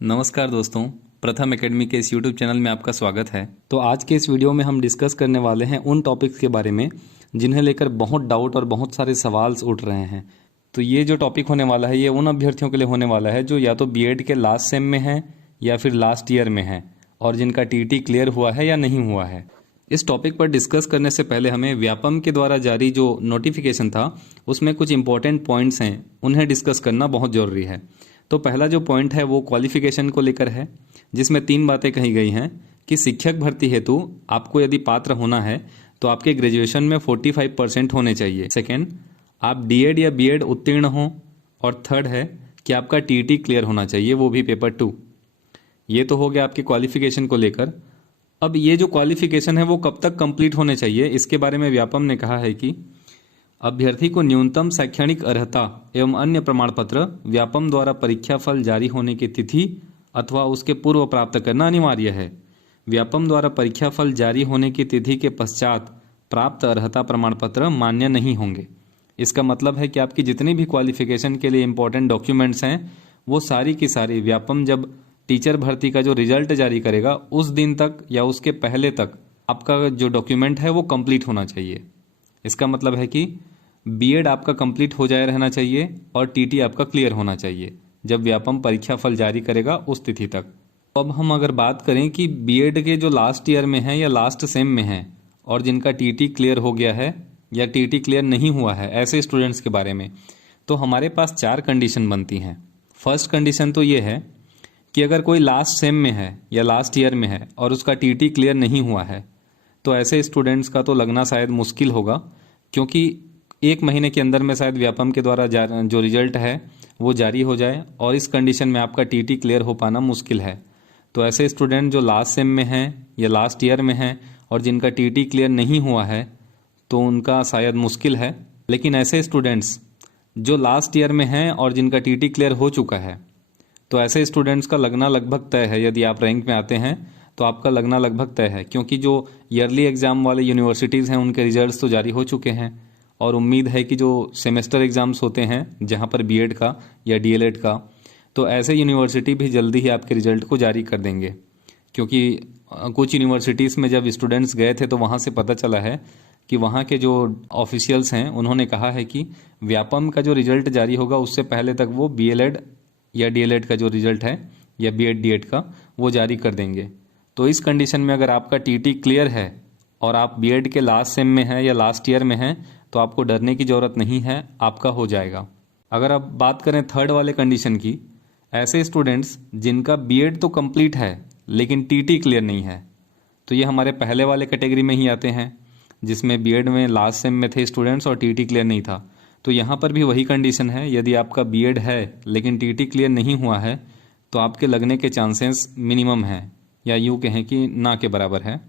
नमस्कार दोस्तों, प्रथम एकेडमी के इस यूट्यूब चैनल में आपका स्वागत है। तो आज के इस वीडियो में हम डिस्कस करने वाले हैं उन टॉपिक्स के बारे में जिन्हें लेकर बहुत डाउट और बहुत सारे सवाल उठ रहे हैं। तो ये जो टॉपिक होने वाला है ये उन अभ्यर्थियों के लिए होने वाला है जो या तो बीएड के लास्ट सेम में हैं या फिर लास्ट ईयर में हैं और जिनका टीटी क्लियर हुआ है या नहीं हुआ है। इस टॉपिक पर डिस्कस करने से पहले हमें व्यापम के द्वारा जारी जो नोटिफिकेशन था उसमें कुछ इंपॉर्टेंट पॉइंट्स हैं, उन्हें डिस्कस करना बहुत ज़रूरी है। तो पहला जो पॉइंट है वो क्वालिफिकेशन को लेकर है, जिसमें 3 बातें कही गई हैं कि शिक्षक भर्ती हेतु आपको यदि पात्र होना है तो आपके ग्रेजुएशन में 45% होने चाहिए। सेकेंड, आप डीएड या बीएड उत्तीर्ण हों। और थर्ड है कि आपका टीटी क्लियर होना चाहिए, वो भी पेपर 2। ये तो हो गया आपके क्वालिफिकेशन को लेकर। अब ये जो क्वालिफिकेशन है वो कब तक कंप्लीट होने चाहिए, इसके बारे में व्यापम ने कहा है कि अभ्यर्थी को न्यूनतम शैक्षणिक अर्हता एवं अन्य प्रमाण पत्र व्यापम द्वारा परीक्षा फल जारी होने की तिथि अथवा उसके पूर्व प्राप्त करना अनिवार्य है। व्यापम द्वारा परीक्षा फल जारी होने की तिथि के पश्चात प्राप्त अर्हता प्रमाण पत्र मान्य नहीं होंगे। इसका मतलब है कि आपकी जितनी भी क्वालिफिकेशन के लिए इंपॉर्टेंट डॉक्यूमेंट्स हैं वो सारी की सारी व्यापम जब टीचर भर्ती का जो रिजल्ट जारी करेगा उस दिन तक या उसके पहले तक आपका जो डॉक्यूमेंट है वो कंप्लीट होना चाहिए। इसका मतलब है कि बीएड आपका कंप्लीट हो जाए रहना चाहिए और टीटी आपका क्लियर होना चाहिए जब व्यापम परीक्षा फल जारी करेगा उस तिथि तक। अब हम अगर बात करें कि बीएड के जो लास्ट ईयर में हैं या लास्ट सेम में हैं और जिनका टीटी क्लियर हो गया है या टीटी क्लियर नहीं हुआ है, ऐसे स्टूडेंट्स के बारे में, तो हमारे पास 4 कंडीशन बनती हैं। फर्स्ट कंडीशन तो ये है कि अगर कोई लास्ट सेम में है या लास्ट ईयर में है और उसका टीटी क्लियर नहीं हुआ है तो ऐसे स्टूडेंट्स का तो लगना शायद मुश्किल होगा, क्योंकि 1 महीने के अंदर में शायद व्यापम के द्वारा जो रिजल्ट है वो जारी हो जाए और इस कंडीशन में आपका टीटी क्लियर हो पाना मुश्किल है। तो ऐसे स्टूडेंट जो लास्ट सेम में हैं या लास्ट ईयर में हैं और जिनका टीटी क्लियर नहीं हुआ है तो उनका शायद मुश्किल है। लेकिन ऐसे स्टूडेंट्स जो लास्ट ईयर में हैं और जिनका टीटी क्लियर हो चुका है तो ऐसे स्टूडेंट्स का लगना लगभग तय है। यदि आप रैंक में आते हैं तो आपका लगना लगभग तय है, क्योंकि जो ईयरली एग्जाम वाले यूनिवर्सिटीज़ हैं उनके रिजल्ट्स तो जारी हो चुके हैं और उम्मीद है कि जो सेमेस्टर एग्जाम्स होते हैं जहां पर बीएड का या डीएलएड का, तो ऐसे यूनिवर्सिटी भी जल्दी ही आपके रिजल्ट को जारी कर देंगे। क्योंकि कुछ यूनिवर्सिटीज़ में जब स्टूडेंट्स गए थे तो वहां से पता चला है कि वहाँ के जो ऑफिशियल्स हैं उन्होंने कहा है कि व्यापम का जो रिजल्ट जारी होगा उससे पहले तक वो बीएलएड या डीएलएड का जो रिजल्ट है या बीएड डीएड का वो जारी कर देंगे। तो इस कंडीशन में अगर आपका टीटी क्लियर है और आप बीएड के लास्ट सेम में हैं या लास्ट ईयर में हैं तो आपको डरने की ज़रूरत नहीं है, आपका हो जाएगा। अगर आप बात करें थर्ड वाले कंडीशन की, ऐसे स्टूडेंट्स जिनका बीएड तो कंप्लीट है लेकिन टीटी क्लियर नहीं है, तो ये हमारे पहले वाले कैटेगरी में ही आते हैं जिसमें बीएड में लास्ट सेम में थे स्टूडेंट्स और टीटी क्लियर नहीं था। तो यहाँ पर भी वही कंडीशन है, यदि आपका बीएड है लेकिन टीटी क्लियर नहीं हुआ है तो आपके लगने के चांसेस मिनिमम हैं, या यूँ कहें कि ना के बराबर है।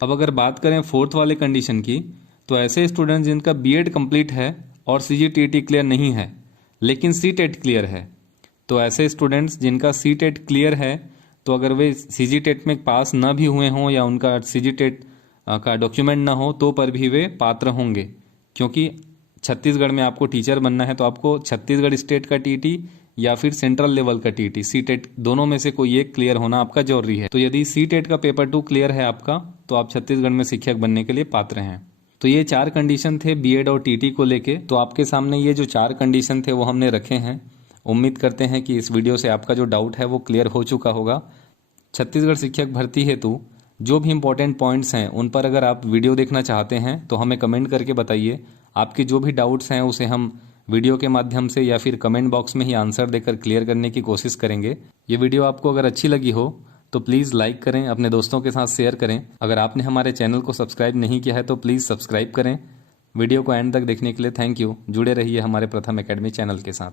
अब अगर बात करें फोर्थ वाले कंडीशन की, तो ऐसे स्टूडेंट्स जिनका बीएड कंप्लीट है और सीजीटीटी क्लियर नहीं है लेकिन सीटेट क्लियर है, तो ऐसे स्टूडेंट्स जिनका सीटेट क्लियर है तो अगर वे सीजीटेट में पास ना भी हुए हों या उनका सीजीटेट का डॉक्यूमेंट ना हो तो पर भी वे पात्र होंगे। क्योंकि छत्तीसगढ़ में आपको टीचर बनना है तो आपको छत्तीसगढ़ स्टेट का टीटी या फिर सेंट्रल लेवल का टीटी, सीटेट, दोनों में से कोई एक क्लियर होना आपका जरूरी है। तो यदि सीटेट का पेपर 2 क्लियर है आपका तो आप छत्तीसगढ़ में शिक्षक बनने के लिए पात्र हैं। तो ये 4 कंडीशन थे बीएड और टीटी को लेके। तो आपके सामने ये जो 4 कंडीशन थे वो हमने रखे हैं। उम्मीद करते हैं कि इस वीडियो से आपका जो डाउट है वो क्लियर हो चुका होगा। छत्तीसगढ़ शिक्षक भर्ती हेतु जो भी इंपॉर्टेंट पॉइंट्स हैं उन पर अगर आप वीडियो देखना चाहते हैं तो हमें कमेंट करके बताइए। आपके जो भी डाउट्स हैं उसे हम वीडियो के माध्यम से या फिर कमेंट बॉक्स में ही आंसर देकर क्लियर करने की कोशिश करेंगे। ये वीडियो आपको अगर अच्छी लगी हो तो प्लीज़ लाइक करें, अपने दोस्तों के साथ शेयर करें। अगर आपने हमारे चैनल को सब्सक्राइब नहीं किया है तो प्लीज़ सब्सक्राइब करें। वीडियो को एंड तक देखने के लिए थैंक यू। जुड़े रहिए हमारे प्रथम एकेडमी चैनल के साथ।